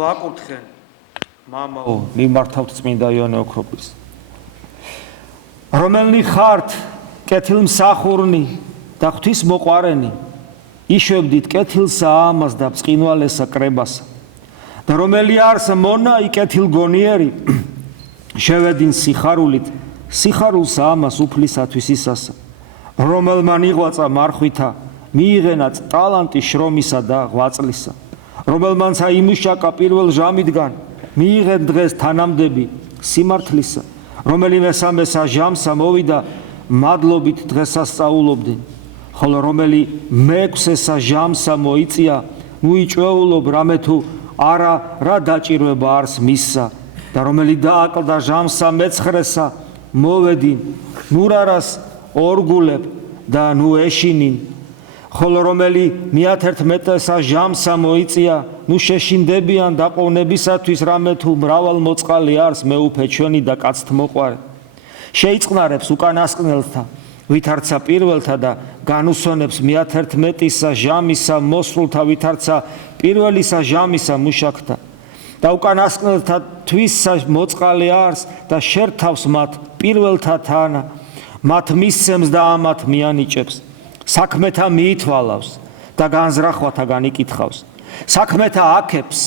ვაკურთხენ მამაო მიმართავთ წმინდა იონე ოქროპის რომელნი ხართ კეთილმსახურნი და ღვთისმოყვარენი იშვებდით კეთილსა ამას და ბრწყინვალესა კრებასა და რომელი არს მონაი კეთილგონიერი შევე딘 სიხარულით სიხარულსა ამას უფლისათვის ისასა რომელმან იღვაწა მარხვითა მიიღენა ტალანტი შრომისა და ღვაწლისა რომელმანცა იმუშაკა პირველ ჟამიდან მიიღენ დღეს თანამდები სიმართლისა რომელი მესამესა ჟამსა მოვიდა მადლობით დღესასწაულობდნენ ხოლო რომელი მეექვსესა ჟამსა მოიწია ნუ იჭვეულობ რამე თუ არა რა დაჭირვება არს მისსა და რომელი დააკლდა ჟამსა მეცხრესა მოვედინ ნუ რარას ორგულებ და ნუ ეშინინ ხოლო რომელი მე-11 ჟამსა მოიწია ნუ შეშინდებიან დაყოვნებისათვის რამე თუ მრავალ მოწყალი არს მეუფე ჩვენი და კაცთმოყვარე შეიწყნარებს უკანასკნელთა ვითარცა პირველთა და განუსვენებს მე-11 ჟამისა მოსრულთა ვითარცა პირველისა ჟამისა მუშაკთა და უკანასკნელთა თვისა მოწყალი არს და შერთავს მათ პირველთა თანა მათ მისცემს და ამათ მიანიჭებს საქმეთა მიითვალავს და განზრახვათა განიკითხავს საქმეთა აქებს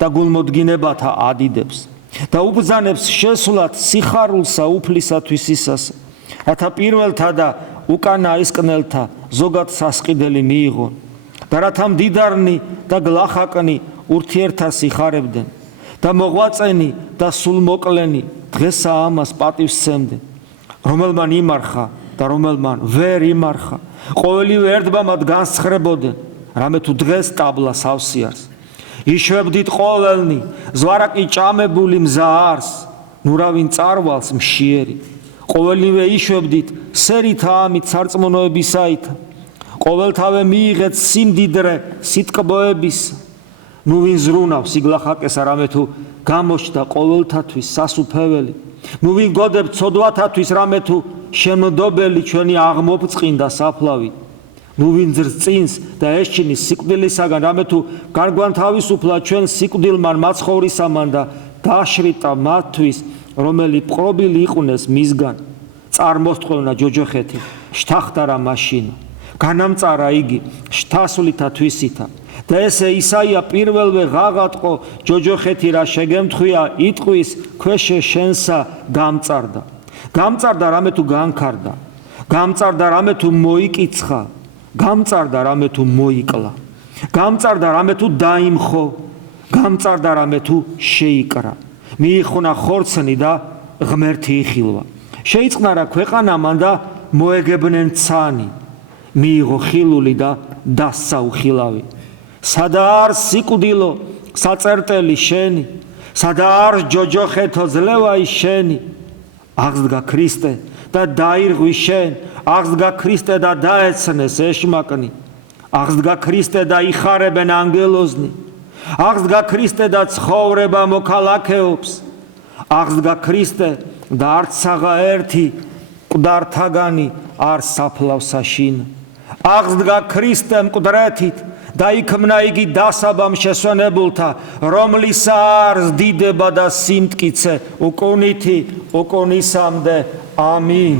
და გულმოდგინებათა ადიდებს და უბრძანებს შესვლად სიხარულსა უფლისათვის ისას რათა პირველთა და უკანაისკნელთა ზოგად სასყიდელი მიიღონ და რათა მდიდარნი და გლახაკნი ურთიერთას იხარებდნენ და მოღვაწენი და სულმოკლენი დღესა ამას პატივს სცემდნენ რომელმან იმარხა და რომელმან ვერ იმარხა ყოველივე ერთბამად განსხრებოდნენ რამე თუ დღეს ტაბლა სავსე არს იშვებდით ყოველნი ზვარაკი ჭამებული მზა არს ნურავინ წარვალს მშიერი ყოველივე იშვებდით სერითა ამით სარწმუნოებისაით ყოველთავე მიიღეთ სიმდიდრე სიტკბოების ნუ ვინ ზრუნავს იგლახაკესა რამე თუ გამოჩნდა ყოველთათვის სასუფეველი ნუ ვინ გოდებთ ცოდვათათვის რამე თუ შემდობელი ჩვენი აღმოფწყინდა საფლავი ნუ ვინ ძრწინს და ეშჩინის სიკვდილისაგან რამე თუ გარგვანთავისუფლა ჩვენ სიკვდილმან მაცხოვრისამან და დაშრიტა მათთვის რომელი პყრობილი იყვნენ მისგან წარმოსტყვევნა ჯოჯოხეთი შთახტარა მაშინა განამწარა იგი შთასვლითა თვისითა და ესე ისაია პირველვე ღაღატყო ჯოჯოხეთი რა შეგემთხვია იტყვის ქვეშე შენსა გამწარდა გამწარდა რამე თუ განქარდა გამწარდა რამე თუ მოიკიცხა გამწარდა რამე თუ მოიკლა გამწარდა რამე თუ დაიმხო გამწარდა რამე თუ შეიკრა მიიხונה ხორცნი და ღმერთი იხილვა შეიწყნარა ქვეყანამან და მოეგებნენ ცანი მიიღო ხილული და დასცა უხილავი სადა არ სიკვდილო საწერტელი შენი სადა არ ჯოჯოხეთო ძლევაი შენი აღსდგა ქრისტე და დაირღვი შენ აღსდგა ქრისტე და დაეცნეს ეშმაკნი აღსდგა ქრისტე და იხარებენ ანგელოზნი აღსდგა ქრისტე და ცხოვრება მოქალაქეობს აღსდგა ქრისტე და არცაღა ერთი მკვდართაგანი არ საფლავსაშინ აღსდგა ქრისტე მკვდრეთით და იქმნა იგი დასაბამ შესვენებულთა რომლისა არს დიდება და სიმტკიცე უკუნითი უკუნისამდე ამინ